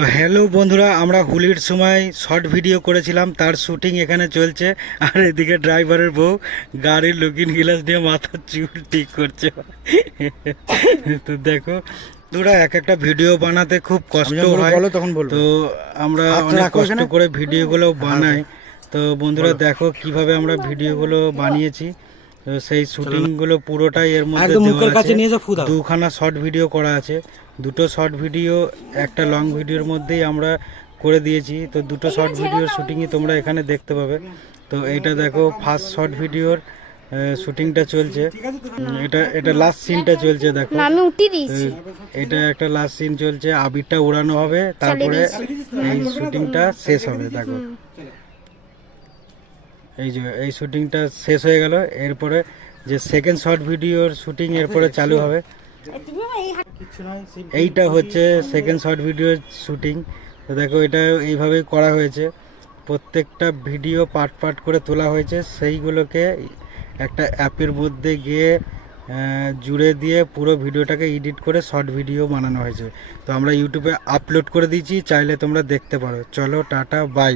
তো হ্যালো বন্ধুরা আমরা হুলির সময় শর্ট ভিডিও করেছিলাম তার শুটিং এখানে চলছে। আর এদিকে ড্রাইভারের বউ গাড়ির লুকিং গ্লাস নিয়ে মাথার চুল ঠিক করছে। তো দেখো বন্ধুরা এক একটা ভিডিও বানাতে খুব কষ্ট হয়। তখন তো আমরা অনেক কষ্ট করে ভিডিওগুলো বানাই। তো বন্ধুরা দেখো কীভাবে আমরা ভিডিওগুলো বানিয়েছি। তো সেই শুটিংগুলো পুরোটাই এর মধ্যে একদম মুখের কাছে নিয়ে যা ফু দাও দুখানা শর্ট ভিডিও করা আছে। দুটো শর্ট ভিডিও একটা লং ভিডিওর মধ্যেই আমরা করে দিয়েছি। তো দুটো শর্ট ভিডিওর শুটিংই তোমরা এখানে দেখতে পাবে। তো এটা দেখো ফার্স্ট শর্ট ভিডিওর শুটিংটা চলছে। এটা এটা লাস্ট সিনটা চলছে দেখো। না, আমি দিয়েছি। এটা একটা লাস্ট সিন চলছে। আবিরটা উড়ানো হবে তারপরে এই শুটিংটা শেষ হবে দেখো। এই যে, এই শুটিংটা শেষ হয়ে গেল। এরপরে যে সেকেন্ড শর্ট ভিডিওর শুটিং এরপরে চালু হবে। এইটা হচ্ছে সেকেন্ড শর্ট ভিডিওর শুটিং তো দেখো, এটা এইভাবেই করা হয়েছে। প্রত্যেকটা ভিডিও পার্ট পার্ট করে তোলা হয়েছে। সেইগুলোকে একটা অ্যাপের মধ্যে গিয়ে জুড়ে দিয়ে পুরো ভিডিওটাকে এডিট করে শর্ট ভিডিও বানানো হয়েছে। তো আমরা ইউটিউবে আপলোড করে দিয়েছি। চাইলে তোমরা দেখতে পারো। চলো, টাটা বাই